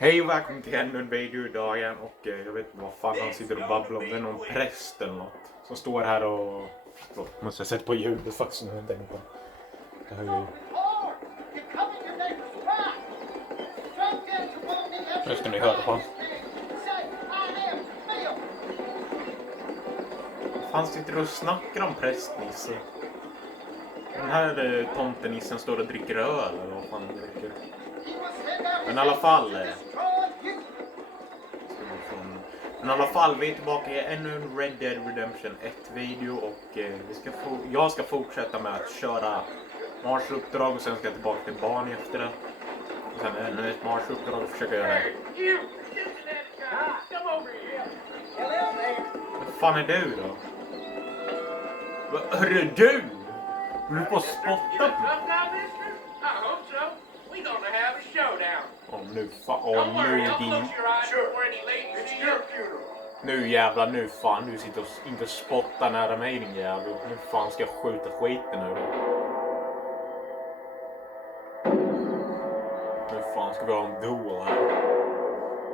Hej och välkommen till ännu en video idag igen och jag vet inte vad fan han sitter och babblar om. Det är någon präst eller något som står här och... måste jag sätta på ljudet faktiskt nu. Det här är ju... Nu ska ni höra på. Han sitter och snackar om prästnissen. Den här tomtenissen står och dricker öl eller vad fan han dricker. Men i alla fall... vi är tillbaka i ännu en Red Dead Redemption 1 video och jag ska fortsätta med att köra marsuppdrag och sen ska jag tillbaka till barn efter det. Och sen ännu ett marsuppdrag och försöka göra det. Vad fan är du då? Vad hörru du? Är du på att spotta? Nu din... Nu jävlar, nu fan, du sitter och inte spottar nära mig din jävlar. Nu fan ska jag skjuta skiten nu då. Nu fan ska vi ha en duel här.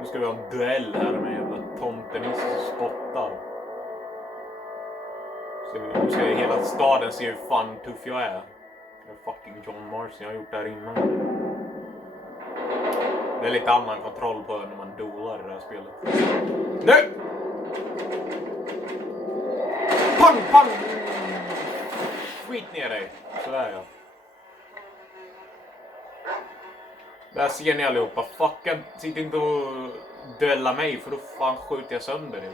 Nu ska vi ha en duell här med jävla tomtenisse som spottar. Så nu ska hela staden se hur fan tuff jag är. Jag är fucking John Marston, jag har gjort det här innan. Det är lite annan kontroll på när man duelar i det här spelet. Nu! Pang, pang! Skit ner dig. Sådär ja. Där ser ni allihopa. Fucka, sitt inte och dölla mig för då fan skjuter jag sönder dig.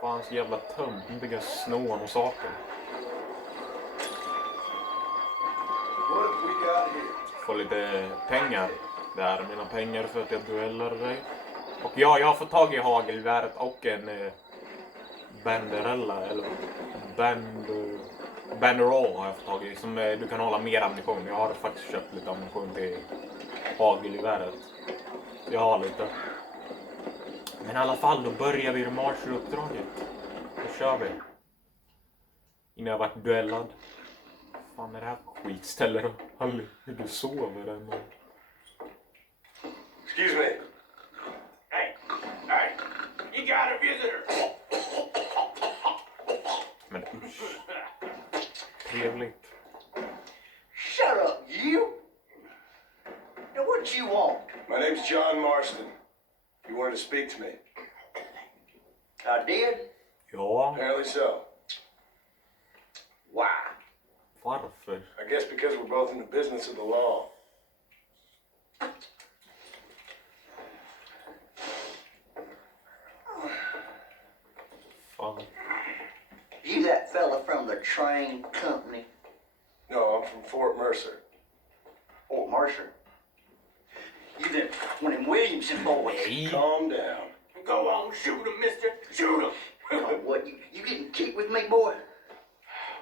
Fan så jävla tömt. Inte kan jag sno någon saker. Få lite pengar. Det här är mina pengar för att jag duellar dig. Och ja, jag har fått tag i hagelgeväret och en banderella eller banderall har jag fått tag i som du kan hålla mer ammunition. Jag har faktiskt köpt lite ammunition till hagelgeväret. Jag har lite. Men i alla fall, då börjar vi det marscheruppdraget. Då kör vi. Innan jag varit duellad. Vad fan är det här för skitställe då? Hur du sover där man. Excuse me. Hey, you got a visitor. Men usch. Trevligt. Shut up, you! Now what you want? My name's John Marston. You wanted to speak to me? I did? Ja, Apparently so. Why? varför? I guess because we're both in the business of the law. Fan. You that fella from the train company? No, I'm from Fort Mercer. Fort Mercer? You them one of them Williamson boys? Calm down. Go on, shoot him, mister. Shoot him. Oh, what, you getting kicked with me, boy?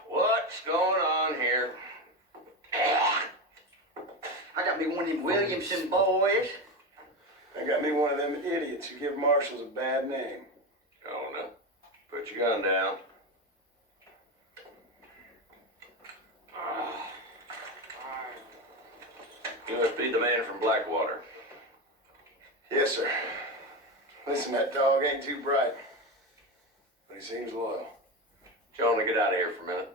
What's going on here? I got me one of them Williamson boys. I got me one of them idiots who give marshals a bad name. Oh, no. Put your gun down. You must be the man from Blackwater. Yes, sir. Listen, that dog ain't too bright, but he seems loyal. John, get out of here for a minute.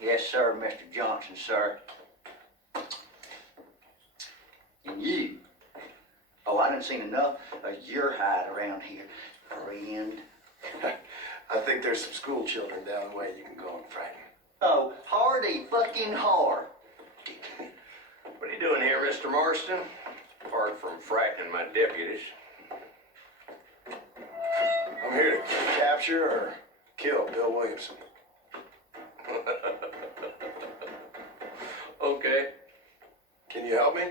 Yes, sir, Mr. Johnson, sir. And you? Oh, I done seen enough of your hide around here, friend. I think there's some school children down the way you can go and frighten. Oh, hardy fucking hard. What are you doing here, Mr. Marston? Apart from frightening my deputies. I'm here to capture or kill Bill Williamson. Okay. Can you help me?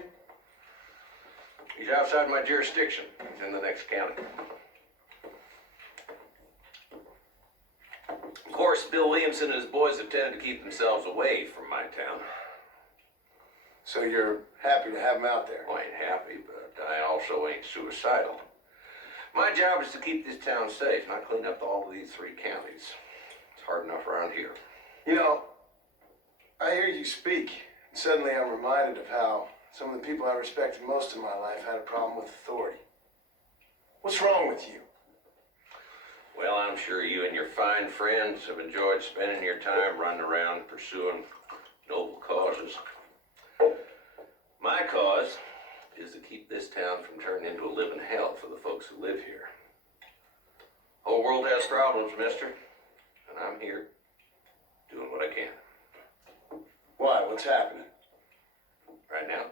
He's outside my jurisdiction. He's in the next county. Of course, Bill Williamson and his boys have tended to keep themselves away from my town. So you're happy to have him out there? I ain't happy, but I also ain't suicidal. My job is to keep this town safe, not clean up all of these three counties. It's hard enough around here. You know, I hear you speak, and suddenly I'm reminded of how Some of the people I respected most in my life had a problem with authority. What's wrong with you? Well, I'm sure you and your fine friends have enjoyed spending your time running around pursuing noble causes. My cause is to keep this town from turning into a living hell for the folks who live here. Whole world has problems, mister, and I'm here doing what I can. Why? What's happening? Right now,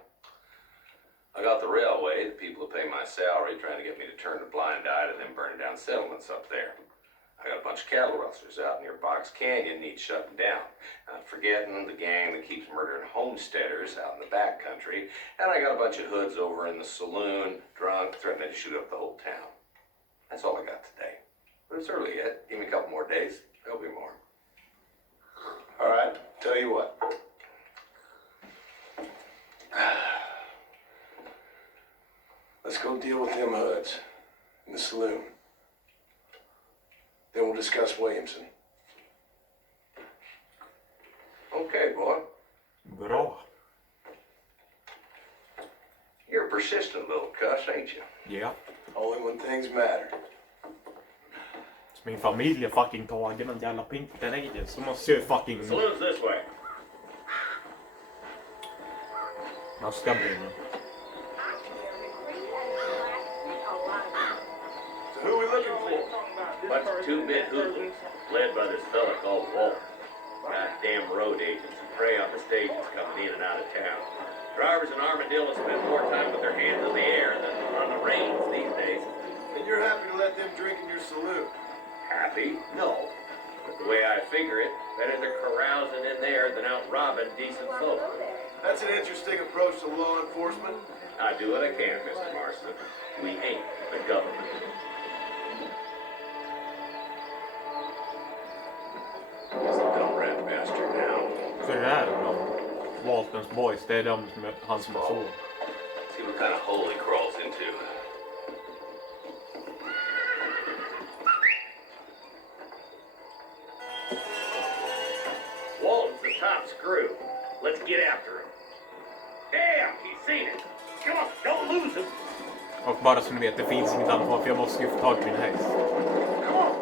I got the railway, the people who pay my salary, trying to get me to turn a blind eye to them burning down settlements up there. I got a bunch of cattle rustlers out near Box Canyon needs shutting down. Not forgetting the gang that keeps murdering homesteaders out in the back country. And I got a bunch of hoods over in the saloon, drunk, threatening to shoot up the whole town. That's all I got today. But it's early yet. Give me a couple more days. There'll be more. All right, tell you what. Let's go deal with them hoods in the saloon. Then we'll discuss Williamson. Okay, boy. Bra. You're a persistent little cuss, ain't you? Ja. Only when things matter. Så min familj är fucking tagen en jävla pinterejder så måste jag fucking... Saloon's this way. Man ska brinna. So who are we looking for? Bunch of two-bit hoodlums, led by this fella called Walt. Goddamn road agents who prey on the stages coming in and out of town. Drivers in Armadillo spend more time with their hands in the air than on the reins these days. And you're happy to let them drink in your saloon? Happy? No. But the way I figure it, better they're carousing in there than out robbing decent folk. That's an interesting approach to law enforcement. I do what I can, Mr. Marston. We ain't the government. He's a dumb rat bastard now. Så det är de Waltons boys, det är de som är han som är så. See what kind of hole he crawls into. Walton's the top screw. Let's get after him. Damn, he's seen it. Come on, don't lose him. Och bara så ni vet, det finns inget annat för jag måste ju få tag i min häst. Come on.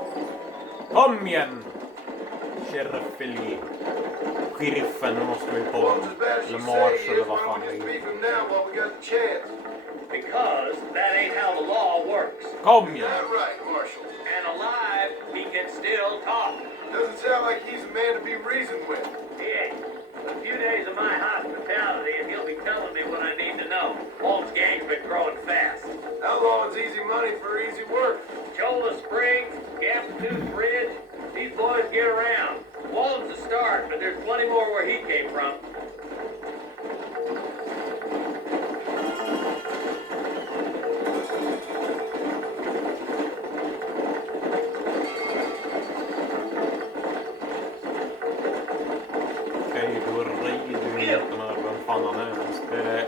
Kom igen! Sheriffen, nu måste vi på Le Mars eller vad fan det är. Because that ain't how the law works. Kom igen! Not right, Marshal. And alive, he can still talk. Doesn't sound like he's a man to be reasoned with. He ain't. A few days of my hospitality and he'll be telling me what I need to know. Walt's gang's been growing fast. Outlawing's easy money for easy work. Cholla Springs, Gap-Tooth Bridge, these boys get around. Walton's a start, but there's plenty more where he came from.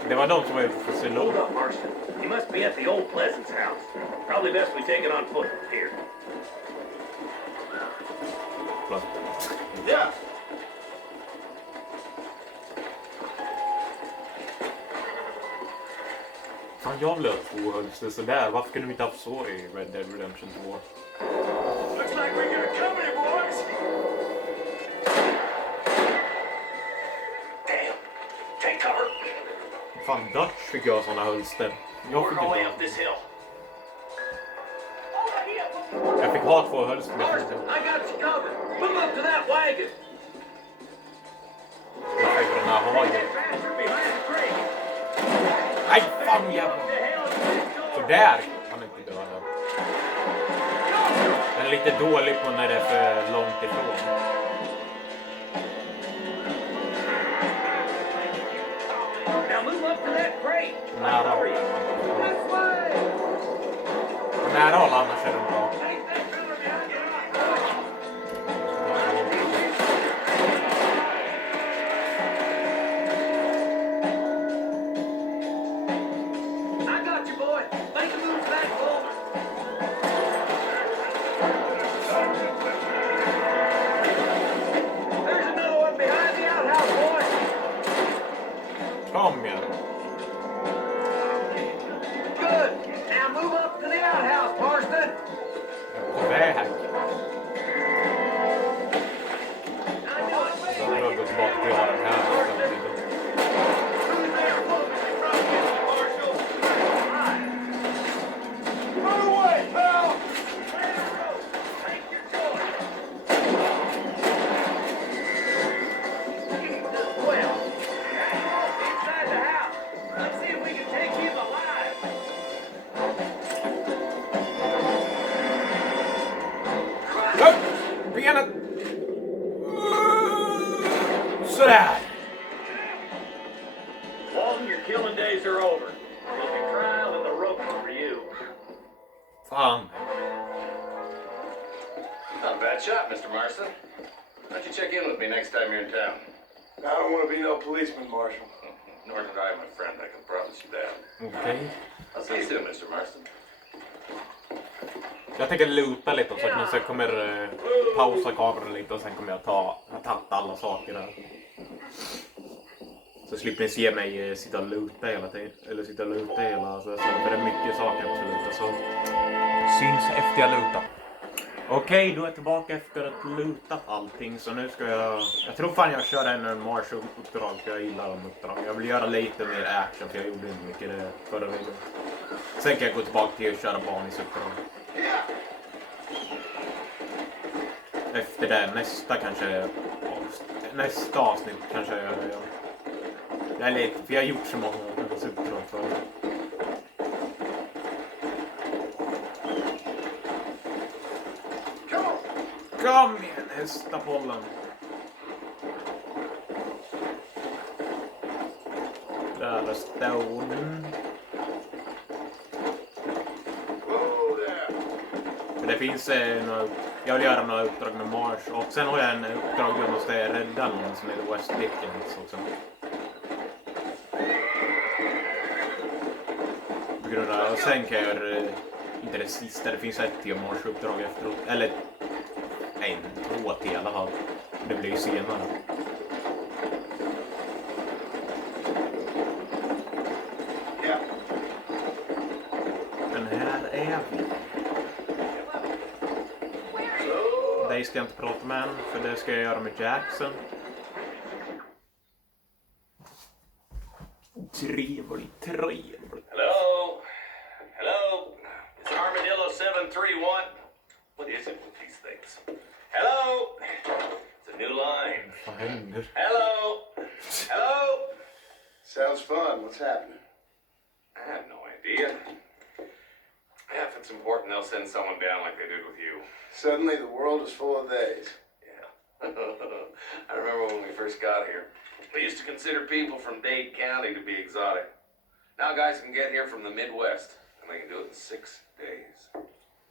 Det var de som var ute för sin Hold låt. up, Marston. He must be at the old Pleasance house. Probably best we take it on foot from here. Yeah. Fan, jag vill ha två hölster sådär. Varför kunde vi inte ha så i Red Dead Redemption 2? Looks like we got company, boys. Damn. Take cover. Fan, Dutch fick jag såna hölster. Jag fick Work our way inte. up this hill. Jag fick ha två hölster. Men jag fick Marston, inte. I got you covered. Move up to that wagon. Jag fick den här hagen. Faster behind the tree. Nej, fan jävlar. Sådär kan inte döda. Den är lite dålig på när det är för långt ifrån. Now move up to that crate. Nära håll. På nära håll annars är den bra. Take that fella behind your eye. I got you, boy. Make a move back forward. There's another one behind the outhouse, boy. Kom igen. Benet! Sådär! Walton, your killing days are over. There's your trial and the rope for you. Fan. Not a bad shot, Mr. Marston. Why don't you check in with me next time you're in town? I don't want to be no policeman, Marshal. Nor did I, my friend. I can promise you that. Okej. I'll see you soon, Mr. Marston. Jag tänker luta lite och så men jag kommer pausa kameran lite och sen kommer jag ta alla saker där. Så slipper ni se mig sitta och luta hela tiden. Eller sitta och luta hela. Så för det är mycket saker jag måste luta. Så syns efter jag lutar. Okej, då är jag tillbaka efter att lutat allting. Så nu ska jag tror fan jag kör en Marshall-uppdrag. För jag gillar de uppdrag. Jag vill göra lite mer action. För jag gjorde inte mycket det förra videon. Sen kan jag gå tillbaka till att köra Barneys uppdrag. Efter det, nästa avsnitt kanske jag gör det. Jag är lite, för jag har gjort så många uppdrag förut. Kom igen, hästapollen. Där är stonen. För det finns jag vill göra några uppdrag med Mars. Och sen har jag en uppdrag där jag måste rädda någon som heter West Dickens också. På grund av, och sen kan jag göra, inte det sista, det finns ett till Mars-uppdrag efteråt. Eller två till i alla fall. Det blir ju senare. Men här är vi. Det ska jag inte prata med än, för det ska jag göra med Jackson. Trevligt. Hello? Hello? It's Armadillo 731. What is it with these things? Hello? It's a new line. Vad händer? Hello? Hello? Sounds fun. What's happening? I have no idea. Yeah, if it's important, they'll send someone down like they did with you. Suddenly the world is full of theys. Yeah. I remember when we first got here. We used to consider people from Dade County to be exotic. Now guys can get here from the Midwest, and they can do it in 6 days.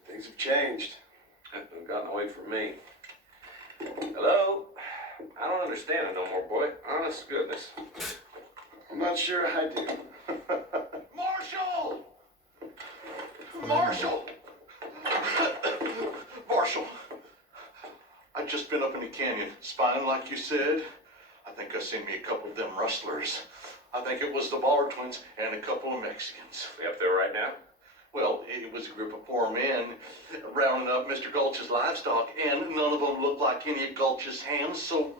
Things have changed. They've gotten away from me. Hello? I don't understand it no more, boy. Honest to goodness. I'm not sure I do. Marshall! Marshall! Marshall! I've just been up in the canyon, spying like you said. I think I seen me a couple of them rustlers. I think it was the Ballard twins and a couple of Mexicans. We up there right now? Well, it was a group of 4 men rounding up Mr. Gulch's livestock, and none of them looked like any of Gulch's hands, so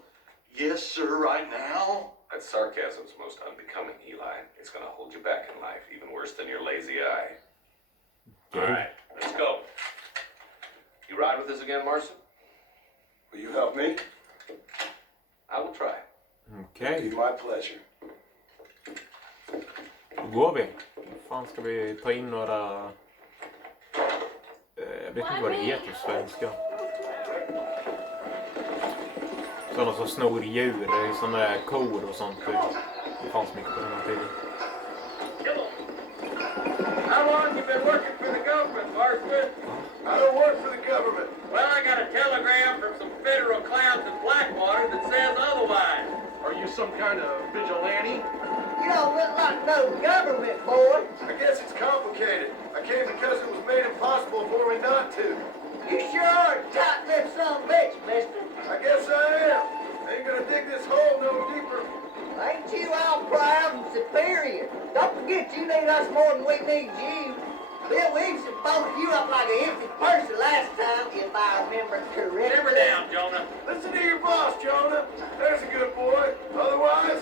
yes, sir, right now. That sarcasm's most unbecoming, Eli. It's gonna hold you back in life, even worse than your lazy eye. Okay. All right, let's go. You ride with us again, Marson? Will you help me? I will try. Okej, It'd be my pleasure. då går vi. Fan ska vi ta in några... jag vet inte vad det heter på svenska. Sådana som snor djur, sådana kor och sånt. Det fanns mycket på den här tiden. How long you been working for the government, Marston? I don't work for the government. Well, I got a telegram from some federal clowns in Blackwater that says otherwise. Are you some kind of vigilante? You don't look like no government, boy. I guess it's complicated. I came because it was made impossible for me not to. You sure are a tight-lipped son of a bitch, mister. I guess I am. I ain't gonna dig this hole no deeper. Ain't you all proud and superior? Don't forget you need us more than we need you. Bill Wilson folded you up like an empty person last time, if I remember correctly. Simmer down, Jonah. Listen to your boss, Jonah. There's a good boy. Otherwise,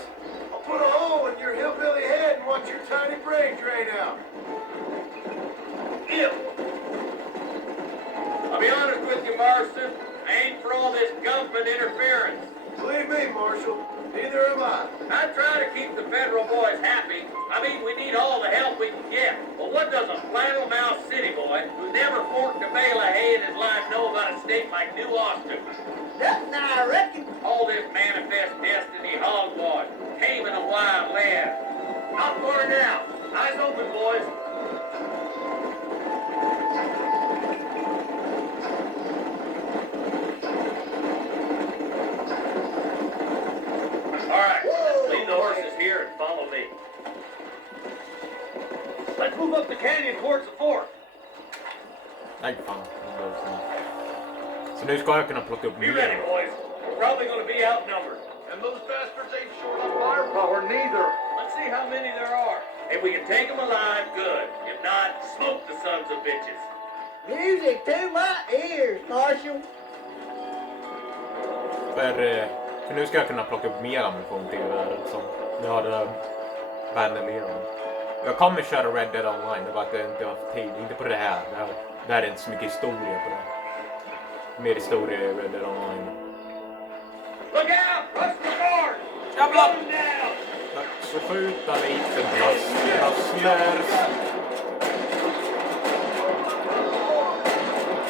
I'll put a hole in your hillbilly head and watch your tiny brain drain out. Ew. I'll be honest with you, Marston. I ain't for all this gumping interference. Believe me, Marshal, neither am lie. I try to keep the federal boys happy. I mean, we need all the help we can get. But what does a flannel mouse city boy who never forked a bale of hay in his life know about a state like New Austin? Nothing, I reckon. All this manifest destiny hogwash, taming a wild land. Out for it now. Eyes open, boys. All right, let's leave the horses here and follow me. Let's move up the canyon towards the fort. Nej fan. Så nu ska jag kunna plocka upp Be ready, mer. boys. We're probably going to be outnumbered. And those bastards ain't short on firepower neither. Let's see how many there are. If we can take them alive, good. If not, smoke the sons of bitches. Music to my ears, Marshal. För nu ska jag kunna plocka upp mer ammunition till som jag hade vänner med om. Jag kommer köra Red Dead Online, det var att jag inte har haft tid. Inte på det här. Det här är inte så mycket historia på det. Mer historia i Red Dead Online. Look out! Rush the guard! Jävlar! Gun down! Dags att skjuta lite brassler.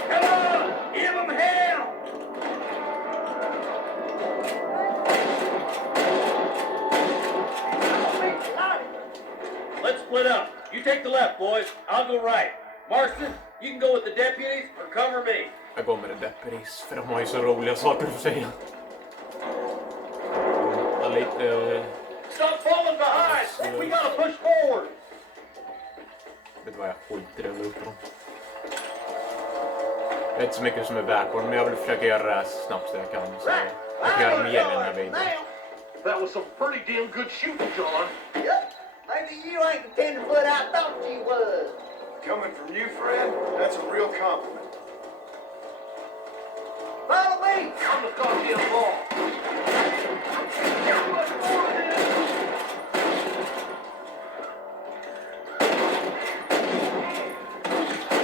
Come on! Give them hell! Let's split up. You take the left, boys. I'll go right. Marston, you can go with the deputies or cover me. Jag går med det deputies, för de har ju så roliga saker att säga. Ja, lite... Stop falling behind! We gotta push forward! Vet du vad, jag skiter i att upp dem. Det är inte så mycket som är backward, men jag vill försöka göra det här så snabbt jag kan. Så jag kan göra mer i den här videon. That was some pretty damn good shooting, John. Yep. Maybe you ain't the tenderfoot I thought you was. Coming from you, friend, that's a real compliment. Follow me. On the goddamn ball.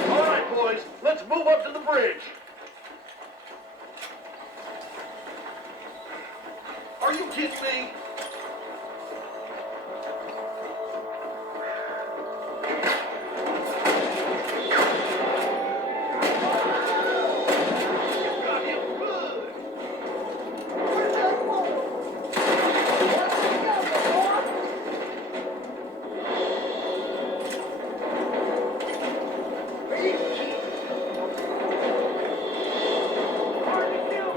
All right, boys, let's move up to the bridge. Are you kidding me?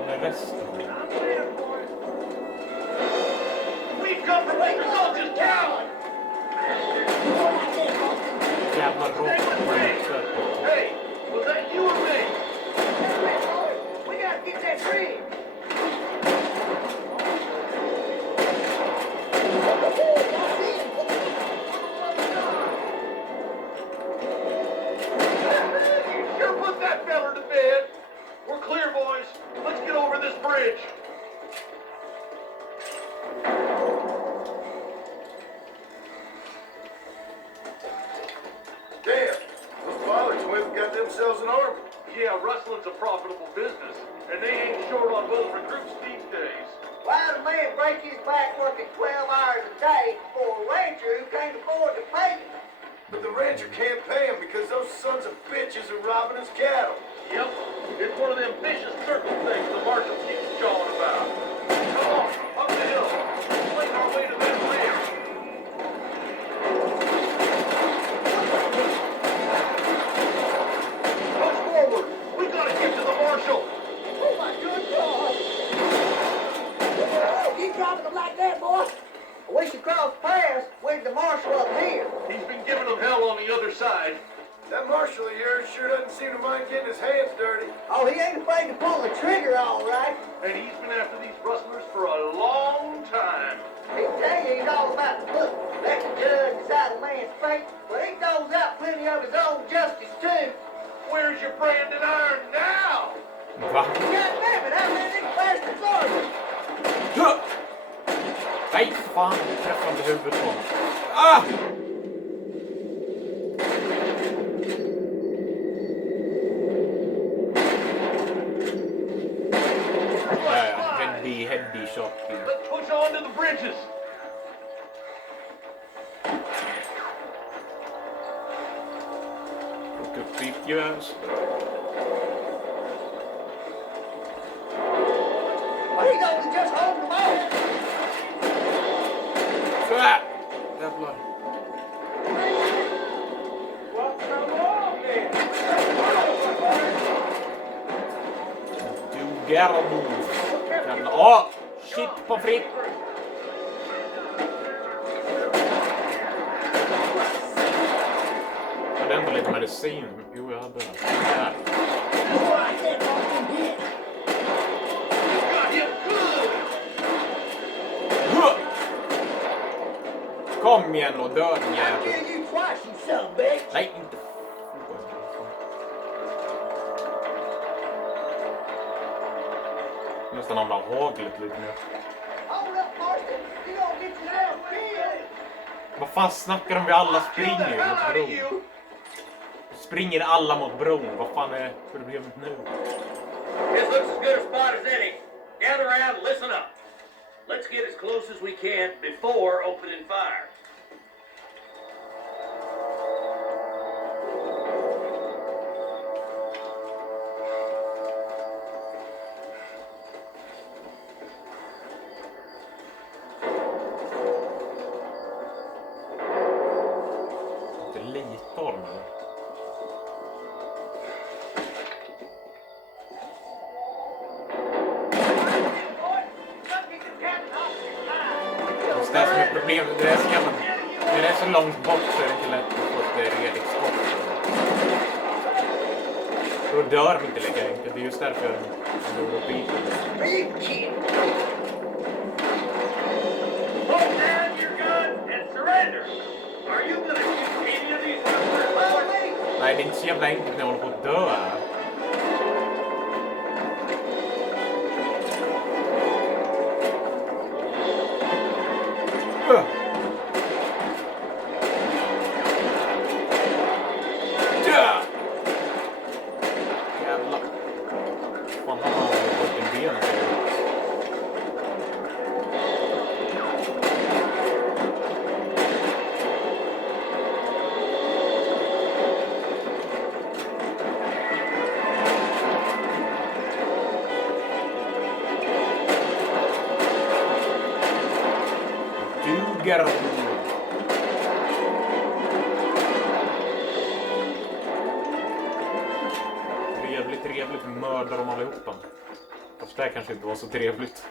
Men resten... We've come from Lake Soldier's town. Jävla Stay with me. rått. Hey, was that you or me? We gotta get that bridge. You sure put that feller to bed. We're clear, boys. Let's get over this bridge. Damn, those Fowler twins got themselves an army. Yeah, rustling's a profitable business, and they ain't short on those recruits these days. Why would a man break his back working 12 hours a day for a rancher who can't afford to pay him? But the rancher can't pay him because those sons of bitches are robbing his cattle. Yep, it's one of them vicious circle things the marshal keeps jawing about. Come on, up the hill. Let's make our way to that ranch. Push forward. We gotta get to the marshal. Oh my good God! You dropping them like that, boy? We should cross paths with the marshal up here. He's been giving them hell on the other side. That marshal of yours sure doesn't seem to mind getting his hands dirty. Oh, he ain't afraid to pull the trigger, all right. And he's been after these rustlers for a long time. He tell you he's all about the book. Let the judge decide a man's fate. But he doles out plenty of his own justice, too. Where's your brand and iron now? Va? God damn it, how many these bastards are there? Ja! Nej, fan. Träffade huvudet på mig. Ah! Heady shot. Let's push on to the bridges. Plocka upp fickljus. He don't just hold them off. Såhär! Jävlar. Du garbo. Jävlar. Åh! Shit på fritt. Jag hade ändå lite medicin. Jo, jag hade det. Här. Kom igen och död din I'll jävel. kill you twice, you son of a bitch. Nej, inte. Nästan hamnar haglet lite mer. Hold up, Marston. You gonna get yourself killed. Vad fan snackar de? Vi alla springer ju mot bron. Springer alla mot bron? Vad fan är problemet nu? This looks as good a spot as any. Gather around, listen up. Let's get as close as we can before opening fire. Inte lite av dem eller? Just det som är problemet. Det är så jävla... När det är så långt bort så är det inte lätt att få ett redigt skott. Då dör de inte lika enkelt. Det är just därför jag går upp hit. You kid. Hold down your guns and surrender. Are you gonna shoot any of these Follow rustlers? me. Nej, det är inte så jävla enkelt när jag håller på att dö här. Dö! Jävlar. Fan, han har fått en ben. Duger. Trevligt mördar de allihopa. Fast det här kanske inte var så trevligt.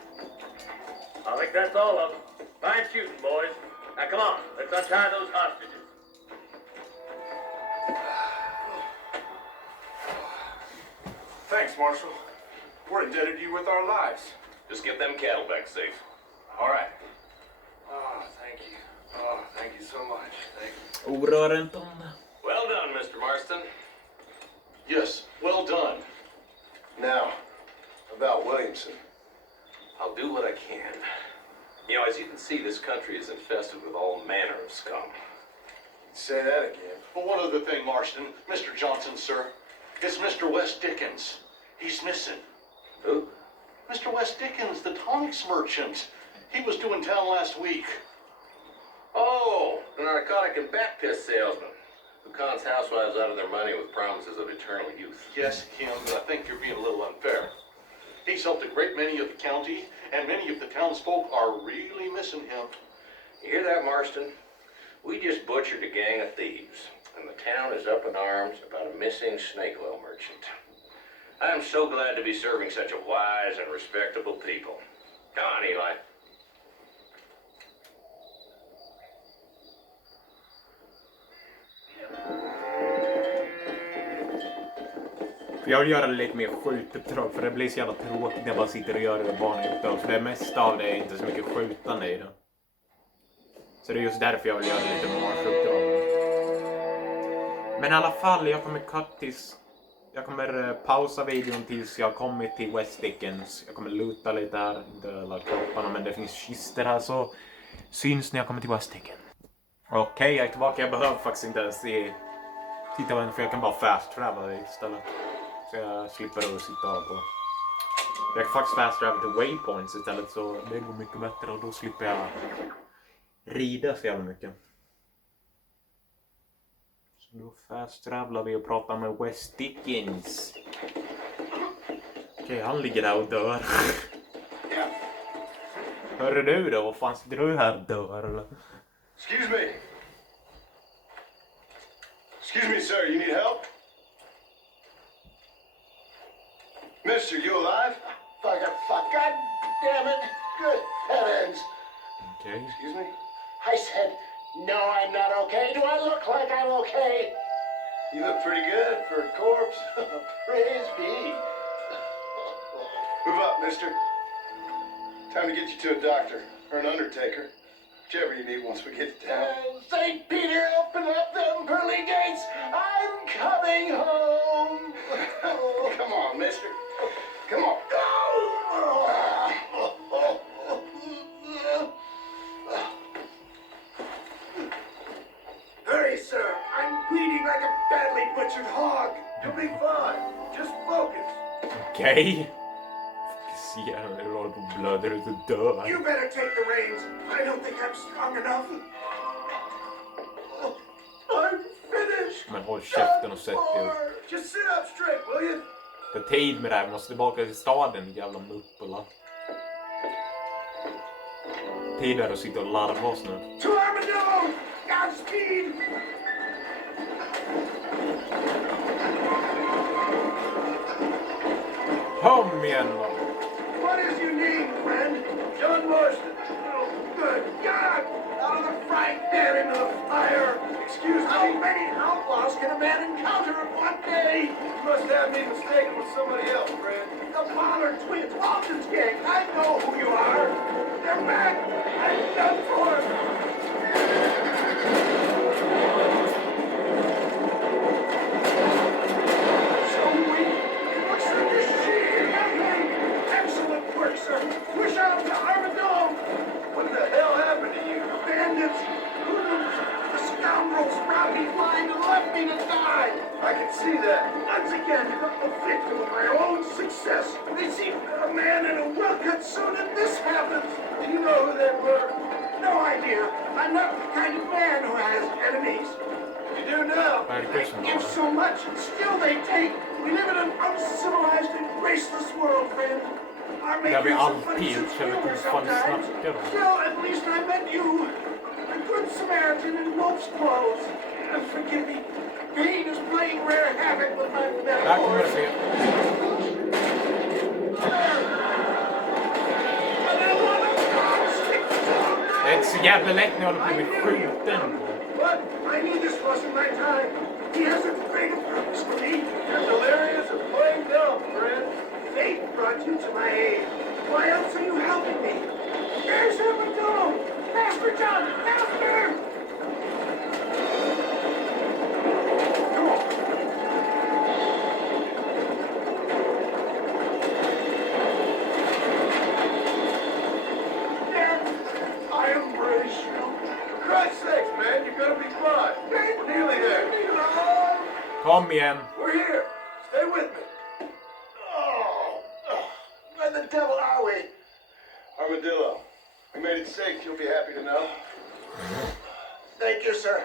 I think that's all of them. Fine shooting, boys. Now come on, let's untie those hostages. Thanks, Marshal. We're indebted to you with our lives. Just get them cattle back safe. All right. Oh, thank you. Oh, thank you so much. Thank you. Orör inte om det. Well done, Mr. Marston. Yes, well done. Now, about Williamson. I'll do what I can. You know, as you can see, this country is infested with all manner of scum. Say that again. But one other thing, Marston. Mr. Johnson, sir. It's Mr. West Dickens. He's missing. Who? Mr. West Dickens, the tonics merchant. He was due in town last week. Oh, the narcotic and bat piss salesman who cons housewives out of their money with promises of eternal youth. Yes, him, but I think you're being a little unfair. He's helped a great many of the county, and many of the townsfolk are really missing him. You hear that, Marston? We just butchered a gang of thieves, and the town is up in arms about a missing snake oil merchant. I am so glad to be serving such a wise and respectable people. Come on, Eli. Jag vill göra det lite mer skjutuppdrag för det blir så jävla tråkigt när jag bara sitter och gör det barnuppdrag. För det mesta av det är inte så mycket skjutande i det. Så det är just därför jag vill göra lite marsuppdrag. Men i alla fall, jag kommer pausa videon tills jag har kommit till West Dickens. Jag kommer luta lite här, inte alla kropparna, men det finns kister här så syns när jag kommer till West Dickens. Okej, jag är tillbaka. Jag behöver faktiskt inte ens titta på den för jag kan bara fast travela istället. Så jag slipper att sitta på Jag kan faktiskt fast travel till waypoints istället, så det går mycket bättre och då slipper jag rida så jävla mycket. Så då fast travelar vi och pratar med West Dickens. Okej, han ligger där och dör. Hörru du då, vad fan sitter du här och dör eller? Excuse me. Excuse me, sir. You need help? Mister, you alive? Fuck. God damn it. Good heavens. Okej. Excuse me? I said, no, I'm not okay. Do I look like I'm okay? You look pretty good for a corpse. Praise be. Move up, mister. Time to get you to a doctor or an undertaker. Whichever you need once we get to town. St. Peter, open up them pearly gates. I'm coming home. Come on, mister. Come on. Hurry, sir. I'm bleeding like a badly butchered hog. You'll be fine. Just focus. Okej. Ser hur du håller på och blöder ut och dör. You better take the reins. I don't think I'm strong enough. I'm finished. Men håll käften och sätt dig upp. Just sit up straight, will you? För tid med det här, vi måste tillbaka till staden, jävla muppula. Tid är att sitta och larva oss nu. To Armadillo! Godspeed! Kom igen då! What is your name, friend? John Marston. Oh, good God! Out of the frying pan into the fire! Excuse How me. many outlaws can a man encounter in one day? You must have me mistaken with somebody else, friend. The Pollard twins, Walton's gang. I know who you are. They're back. I'm done for. So weak. It looks like a sheep. Excellent work, sir. Push out to Armadillo. What the hell happened to you? Bandits. The scoundrels robbed me blind and left me to die. I can see that. Once again, a victim of my own success. They see a man in a well-cut suit and this happens. Do you know who they were? No idea. I'm not the kind of man who has enemies. You do now. I give so much and still they take. We live in an uncivilized and graceless world, friend. Our Där vi makers of alltid funny sense känner humor hur fan sometimes. snackar de. Still, at least I met you. A good Samaritan in wolf's clothes. And forgive me. Pain is playing rare havoc with my Där kommer det metaphors. se. Det är inte så jävla lätt när jag håller på med skjuten. But I knew this wasn't my time. He has a greater purpose for me. You're delirious and playing dumb, friend. Fate brought you to my aid. Why else are you helping me? There's Armadillo! Master John! Master! Come on. There! I embrace you. For Christ's sakes, man, you're gonna be fine. We're nearly there. Kom igen. We're here. Stay with me. Oh, where the devil are we? Armadillo, we made it safe. You'll be happy to know. Thank you, sir.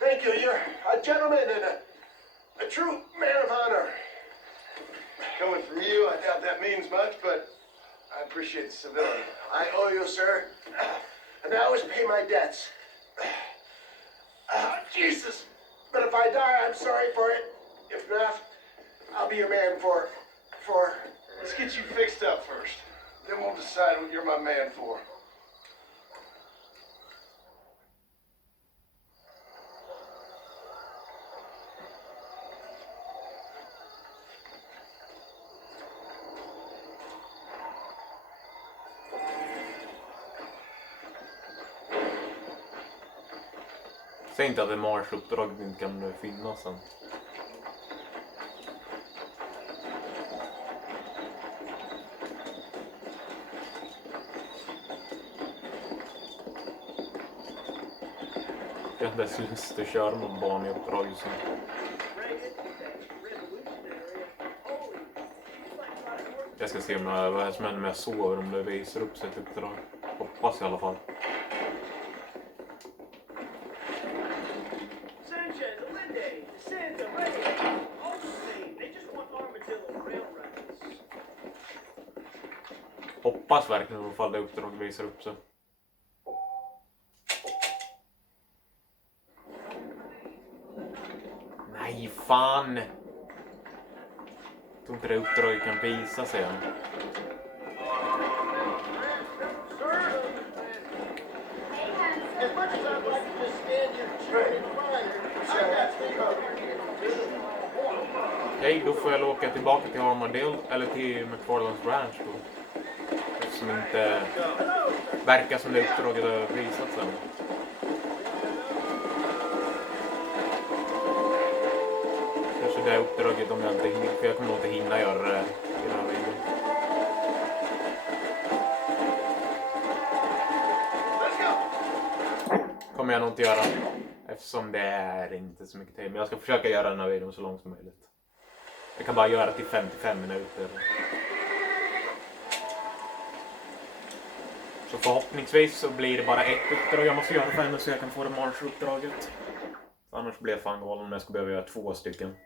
Thank you. You're a gentleman and a true man of honor. Coming from you, I doubt that means much, but I appreciate the civility. I owe you, sir. And I always pay my debts. Jesus. But if I die, I'm sorry for it. If not, I'll be your man for... Let's get you fixed up first. Then we'll decide what you're my man for. Säg inte att det marsuppdraget inte kan finnas sen. Jag har inte ens lust att köra någon barn i uppdrag just nu. Jag ska se om vad som händer med jag sover, om det visar upp sig ett uppdrag. Hoppas i alla fall. Sanchez, Allende, DeSanta, Reyes, all the same. They just want Armadillo rail rights. Hoppas verkligen i alla fall det uppdrag visar upp sig. Nej, fan! Jag tror inte det uppdraget kan visa sig än. As much as I'd like to just stand here chewing fire, I got to cover. Okej, då får jag åka tillbaka till Armadillo eller till McFarlands Ranch då. Eftersom inte verkar som det uppdraget har visat sen. Kanske det uppdraget om jag inte hinner, för jag kommer nog inte hinna göra det i den här videon. Kommer jag nog inte göra, eftersom det är inte så mycket tid. Men jag ska försöka göra den här videon så långt som möjligt. Jag kan bara göra till 55 minuter. Så förhoppningsvis så blir det bara ett uppdrag jag måste göra för henne så jag kan få det marsch-uppdraget. Annars blir jag fan galen om jag ska behöva göra 2 stycken.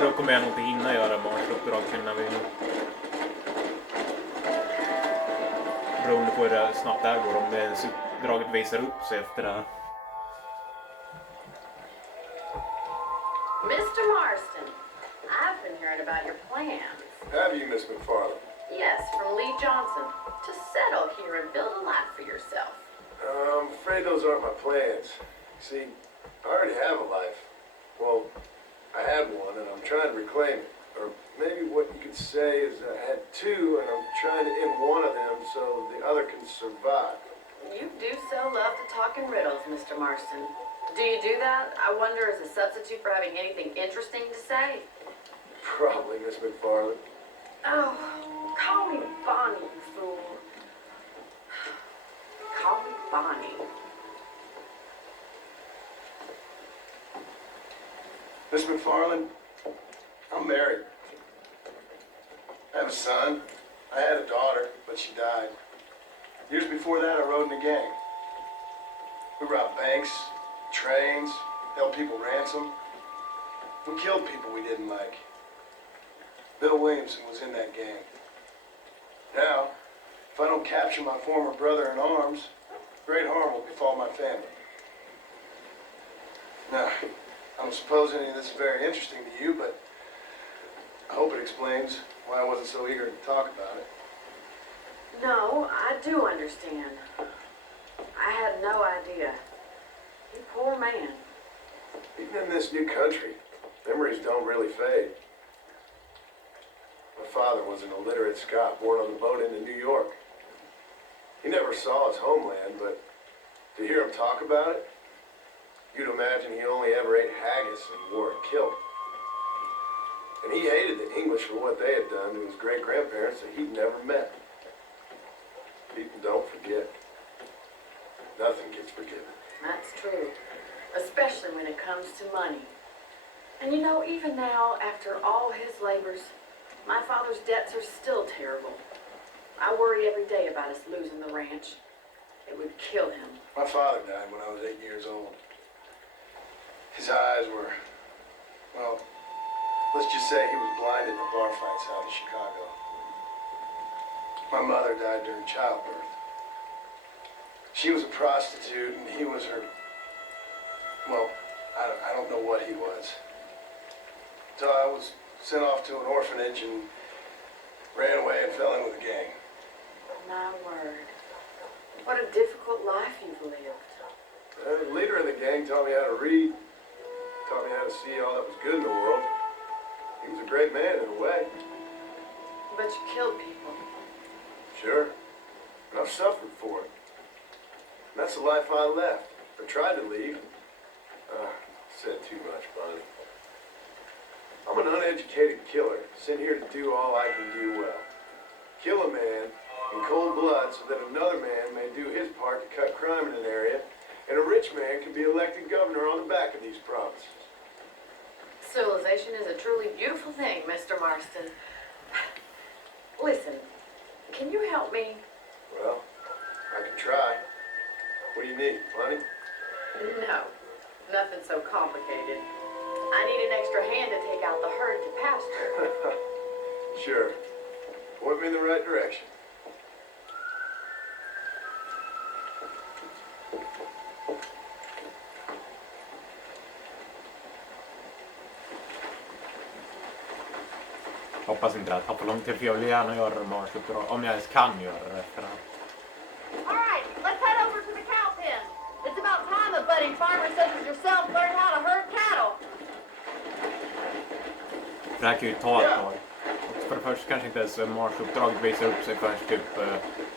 Då kommer jag nog inte hinna göra marsch-uppdrag till den här videon. Beroende på hur snabbt det här går, om det ens uppdraget visar upp sig efter det här. Mr. Marston, I've been hearing about your plans. Have you, Miss McFarland? Yes, from Lee Johnson, to settle here and build a life for yourself. I'm afraid those aren't my plans. See, I already have a life. Well, I had one and I'm trying to reclaim it. Or maybe what you could say is I had 2 and I'm trying to end one of them so the other can survive. You do so love to talk in riddles, Mr. Marston. Do you do that? I wonder as a substitute for having anything interesting to say? Probably, Miss McFarland. Oh, call me Bonnie, you fool. Call me Bonnie. Miss McFarland, I'm married. I have a son. I had a daughter, but she died. Years before that, I rode in a gang. We robbed banks, trains, held people ransom. We killed people we didn't like. Bill Williamson was in that gang. Now, if I don't capture my former brother in arms, great harm will befall my family. Now, I don't suppose any of this is very interesting to you, but I hope it explains why I wasn't so eager to talk about it. No, I do understand. I had no idea. You poor man. Even in this new country, memories don't really fade. My father was an illiterate Scot born on the boat into New York. He never saw his homeland, but to hear him talk about it, you'd imagine he only ever ate haggis and wore a kilt. And he hated the English for what they had done to his great-grandparents that he'd never met. People don't forget. Nothing gets forgiven. That's true. Especially when it comes to money. And you know, even now, after all his labors, my father's debts are still terrible. I worry every day about us losing the ranch. It would kill him. My father died when I was 8 years old. His eyes were, well, let's just say he was blinded in bar fights out in Chicago. My mother died during childbirth. She was a prostitute and he was her, well, I don't know what he was. So I was sent off to an orphanage and ran away and fell in with a gang. My word. What a difficult life you've lived. The leader of the gang taught me how to read, taught me how to see all that was good in the world. He was a great man in a way. But you killed people. Sure. And I've suffered for it. And that's the life I left. I tried to leave. Said too much, Bonnie. I'm an uneducated killer, sent here to do all I can do well. Kill a man, in cold blood so that another man may do his part to cut crime in an area, and a rich man can be elected governor on the back of these provinces. Civilization is a truly beautiful thing, Mr. Marston. Listen, can you help me? Well, I can try. What do you need? Money? No, nothing so complicated. I need an extra hand to take out the herd to pasture. Sure. Point me in the right direction. Hoppas inte att ta för lång tid, för jag vill gärna göra marsuppdrag. Om jag ens kan göra det efter det här. All right, let's head over to the cow pen. It's about time a budding farmer such as yourself learned how to herd cattle. För det här kan ju ta ett tag. Och för det första kanske inte ens marsuppdraget visar upp sig förrän typ...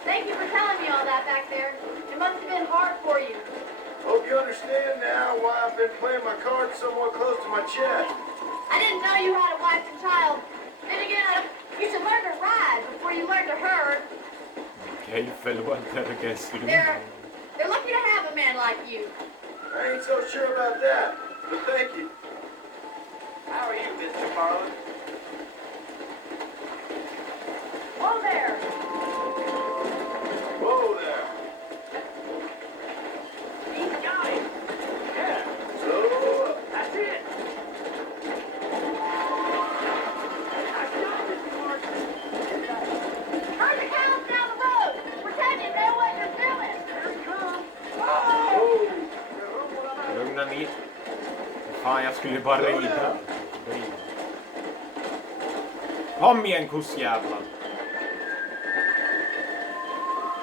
Thank you for telling me all that back there. It must have been hard for you. Hope you understand now why I've been playing my cards somewhat close to my chest. I didn't know you had a wife and child. Then again, you should learn to ride before you learn to herd. Okej, förlåt, jag guess. They're lucky to have a man like you. I ain't so sure about that, but thank you. How are you, Mr. Farland? Whoa there. Whoa there. He's got it. Yeah, So, that's it. That's it, Mr. Marston. Herd the cows down the road. Pretend you know what you're doing. Here he comes. Lugna ner. Fan, jag skulle ju bara rida. Kom igen, kossjävlar.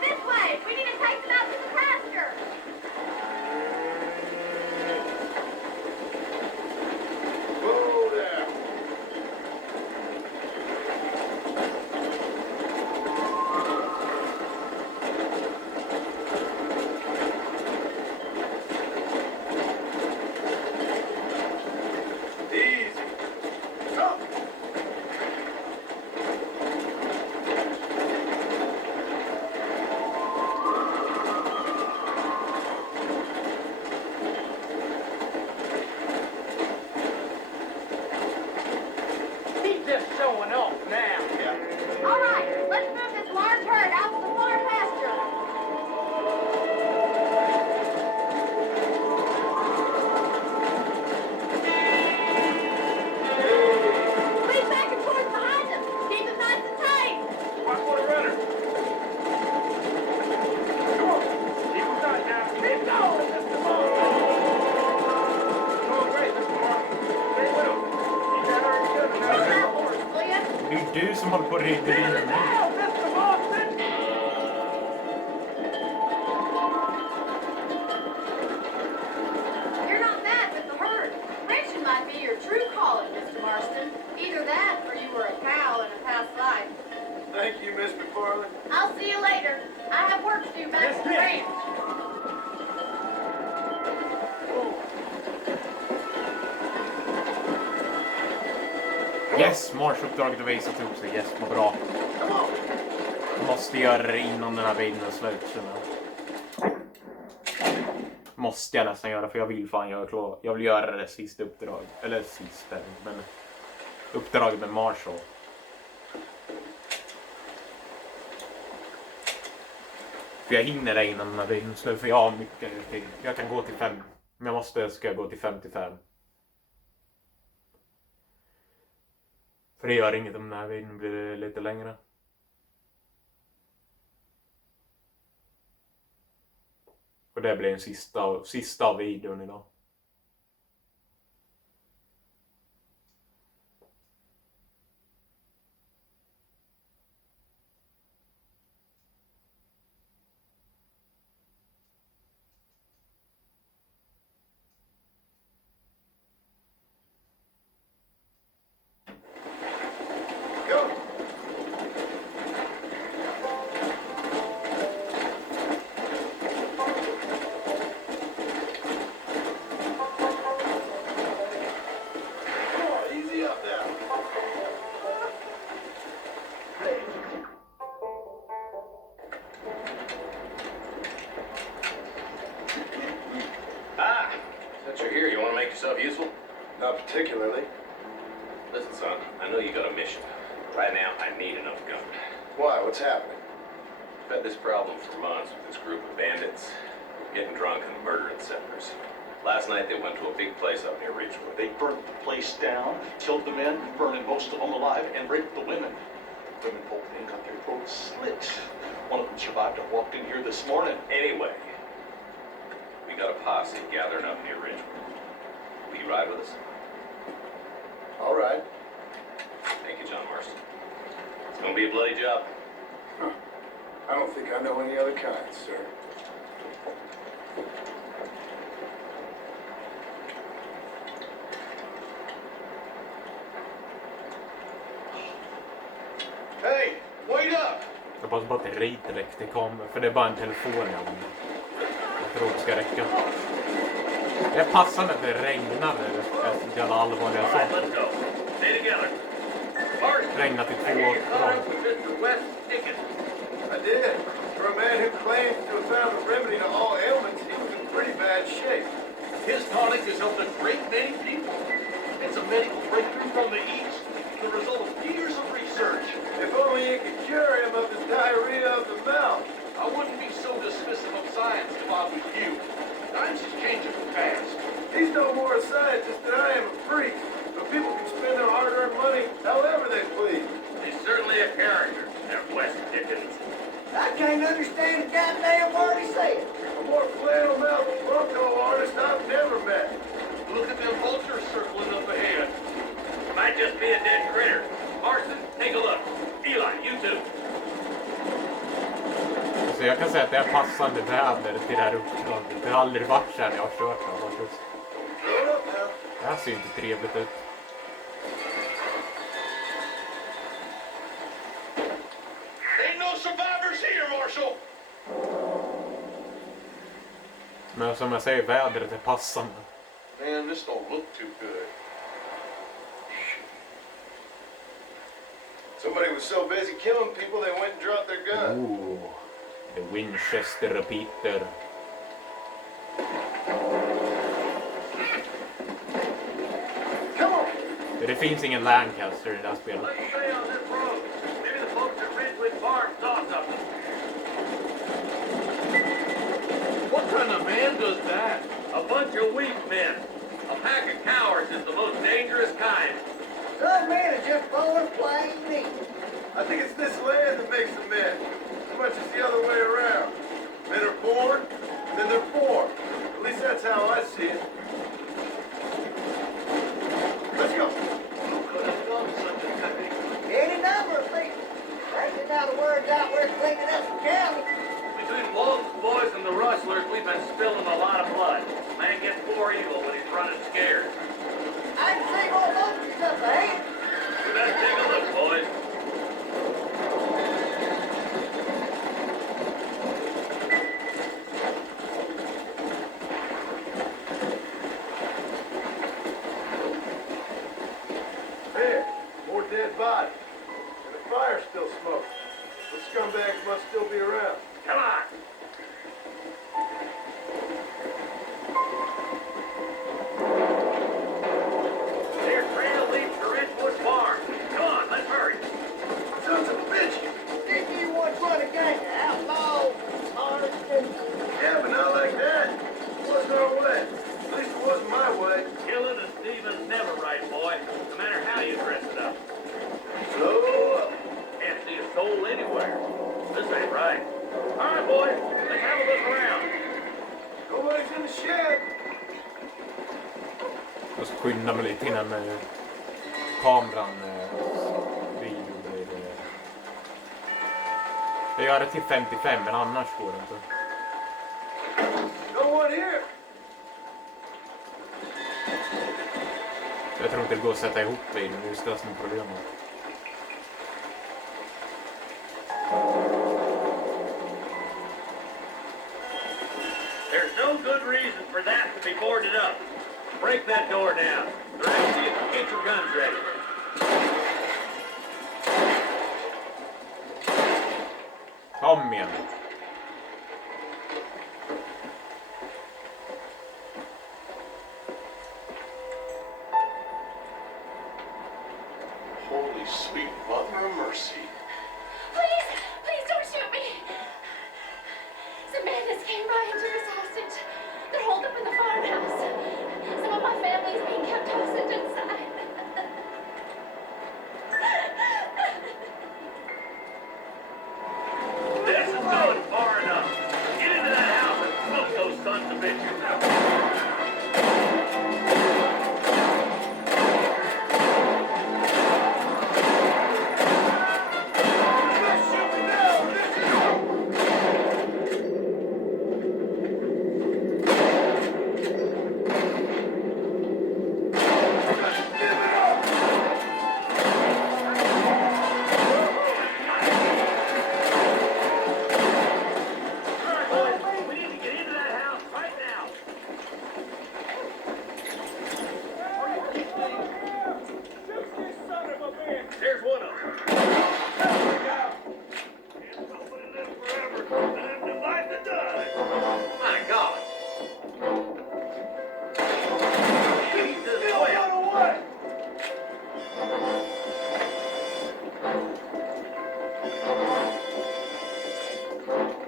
This way. We need to take them out to the pasture. whoa there. Easy. Come. He's just showing off now. All right, let's move this large herd out to the far pasture. Lean back and forth behind them. Keep them nice and tight. Watch for the runner. Come on. Keep him tight now. Keep going, Mr. Marston. Going great, Mr. Marston. Stay with him. Keep that herd good. Slow that horse, will ya? Det är du som håller på att rida in mig. Now, Mr. Marston. You're not mad with the herd. Ranching might be your true calling, Mr. Marston. Either that or you were a cow in a past life. Thank you, Miss McFarland. I'll see you later. I have work to do back Yes, at the miss. ranch. Yes, marsuppdraget har visat upp sig. Yes, vad bra. Måste göra det innan den här videon är slut, känner jag. Måste jag nästan göra, för jag vill fan göra klart. Jag vill göra det sista uppdraget. Eller sista, men uppdraget med Marshall. För jag hinner det innan den här videon är slut, för jag har mycket tid. Jag kan gå till 5. Men ska jag gå till 55. För det gör inget om den här videon blir lite längre. Och det blir en sista videon idag. Go. yourself useful? Not particularly. Listen, son, I know you got a mission. Right now, I need enough gun. Why? What's happening? I've had this problem for months with this group of bandits. Getting drunk and murdering settlers. Last night they went to a big place up near Ridgewood. They burnt the place down, killed the men, burning most of them alive, and raped the women. Women folk then got their throats slit. One of them survived and walked in here this morning. Anyway, we got a posse gathering up near Ridgewood. Will you ride with us? All right. Thank you, John Marston. It's gonna be a bloody job. I don't think I know any other kind, sir. Hey, wait up! Jag hoppas bara att det direkt det kommer, för det är bara en telefon jag använder. Jag tror det ska räcka. Det är passande att det regnar efter alla allvarliga saker. Let's go. Stay together. Regnat i 2 I hear år. you caught up with Mr. West Dickens. I did. For a man who claims to have found a remedy to all ailments, he was in pretty bad shape. His tonic has helped a great many people. It's a medical breakthrough from the East, the result of years of research. If only he could cure him of his diarrhea of the mouth. I wouldn't be so dismissive of science if I was you. Times is changing fast. He's no more a scientist than I am a priest. But people can spend their hard-earned money however they please. He's certainly a character, that West Dickens. I can't understand a goddamn word he said. A more flannel-mouthed bunco artist I've never met. Look at them vultures circling up ahead. Might just be a dead critter. Marston, take a look. Eli, you too. Så jag kan säga att det är passande väder till det här uppdraget. Det har aldrig varit så här när jag har kört det faktiskt. Det här ser ju inte trevligt ut. Ain't no survivors here, Marshal! Men som jag säger, vädret är passande. Man, this don't look too good. Somebody was so busy killing people they went and dropped their gun. Ooh, the Winchester repeater. Come on! Det finns ingen Lancaster i det här spelet. Let's stay on this road. Maybe the folks at Ridgewood Farm saw something. What kind of man does that? A bunch of weak men. A pack of cowards is the most dangerous kind. Some men are just born plain meat. I think it's this land that makes them men, as much as the other way around. Men are born, and then they're born. At least that's how I see it. Let's go. Who could have done such a thing? Any number of people. That's how the word got we're cleaning up the county. Between Walton's boys and the rustlers, we've been spilling a lot of blood. Man gets more evil when he's running scared. I can see more monkeys up ahead. We better take a look, boys. There, more dead bodies. And the fire's still smoking. The scumbags must still be around. Come on. Their trail leads to Ridgewood Farm. Come on, let's hurry. Sons of bitches! Didn't you once run a gang of outlaws, Marston? Yeah, but not like that. It wasn't our way. At least it wasn't my way. Killing and thieving's never right, boy. No matter how you dress it up. Slow up. Can't see a soul anywhere. This ain't right. All right, boys. Let's have a look around. Nobody's in the shed. Jag ska skynda mig lite innan kameran blir. Jag gör det till 55, men annars går det inte. No one here. Jag tror inte det går att sätta ihop det nu, just det som är problemet. There's no good reason for that to be boarded up. Break that door down. The rest of you, get your guns ready. Kom igen.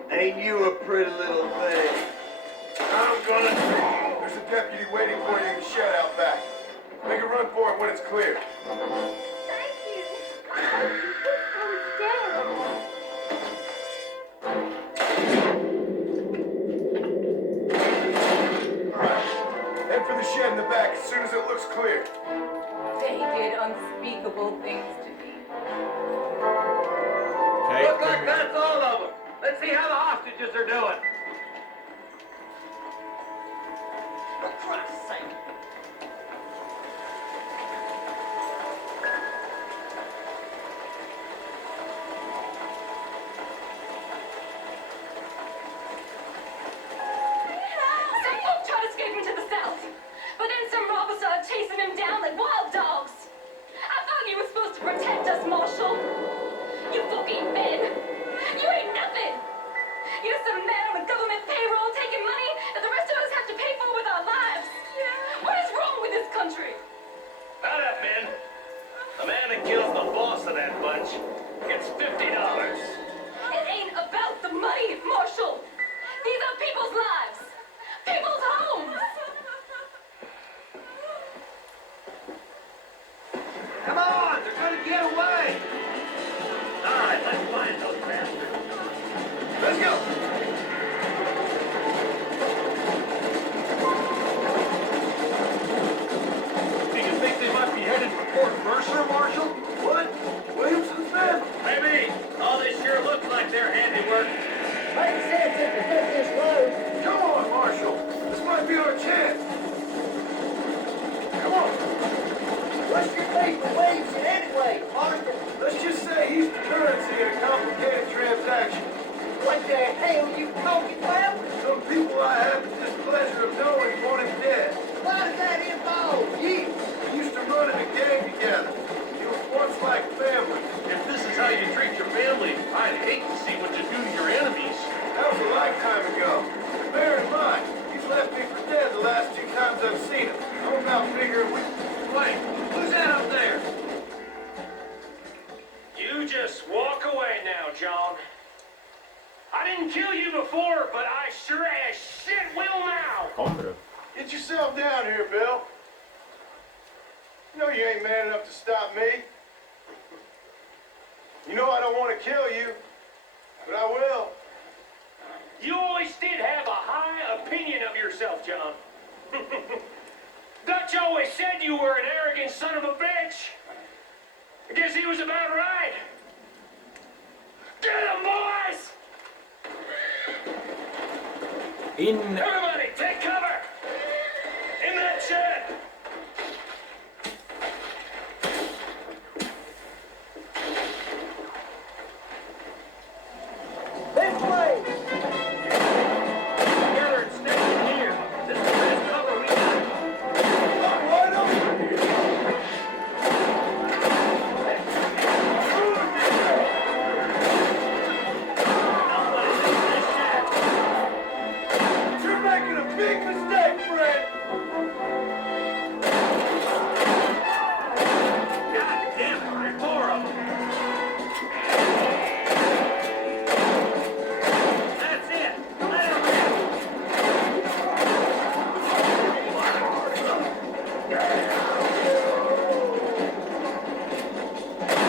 Ain't you a pretty little thing? I'm gonna. There's a deputy waiting for you in the shed out back. Make a run for it when it's clear. Thank you. I was dead. Head for the shed in the back as soon as it looks clear. They did unspeakable things to me. Okay, Looks like that's all of them. Let's see how the hostages are doing. For Christ's sake. Some folk tried escaping to the south, but then some robbers started chasing him down like wild dogs. I thought you were supposed to protect us, Marshal. You fucking men. You ain't nothing. You're some man on a government payroll taking money that the rest of us have to pay for with our lives. What is wrong with this country? Not up, men. The man that kills the boss of that bunch gets $50. It ain't about the money, Marshal. These are people's lives. People's homes. Come on, they're gonna get away. All right, let's find those bastards. Let's go! Do you think they might be headed for Fort Mercer, Marshal? What? Williamson's men? Maybe. All this sure looks like their handiwork. Makes sense if they took this road. Come on, Marshal. This might be our chance. Come on. What's your beef with Williamson anyway, Marston? Let's just say he's the currency in a complicated transaction. What the hell you talking about? Some people I have the displeasure of knowing want him dead. Why does that involve you? We used to run in a gang together. It was once like family. If this is how you treat your family, I'd hate to see what you do to your enemies. That was a lifetime ago. And bear in mind, he's left me for dead the last 2 times I've seen him. I'm about figuring we... Wait, who's that up there? You just walk away now, John. I didn't kill you before, but I sure as shit will now. Kommer du? Get yourself down here, Bill. You know you ain't man enough to stop me. You know I don't want to kill you, but I will. You always did have a high opinion of yourself, John. Dutch always said you were an arrogant son of a bitch. I guess he was about right. Get him, boys! In... Everybody, take cover! In that shed! This way! Together and stay here. This is the best cover we got. Why don't you? You're making a big mistake, Fred. God damn it, there's 4 of them. That's it. Let her rip.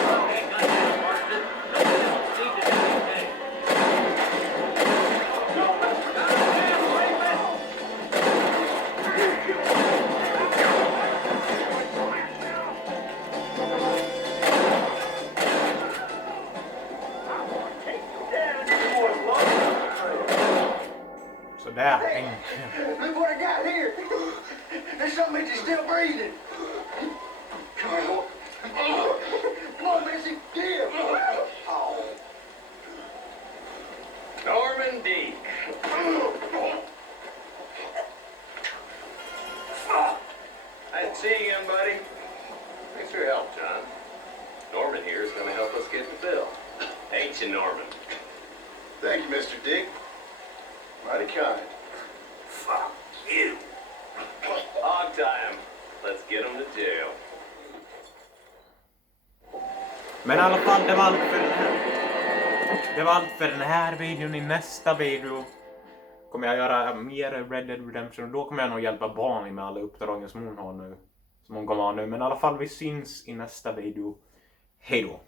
Okay, goddamn, Marston. Nobody else needs to do anything. Goddamn, rapist! Look what I got here. There's some bitch is still breathing. Come here, boy. Come on, Missy. Give. Oh. Norman D. Nice seeing you, buddy. Thanks for your help, John. Norman here is going to help us get the bill. Ain't you, Norman? Thank you, Mr. Dick. Mighty kind. Fuck you. Hog time. Let's get him to jail. Men i alla fall, det var allt för den här. Det var allt för den här videon. I nästa video kommer jag göra mer Red Dead Redemption. Och då kommer jag nog hjälpa Barney med alla uppdragen som hon har nu. Som hon kommer ha nu. Men i alla fall, vi syns i nästa video. Hej då.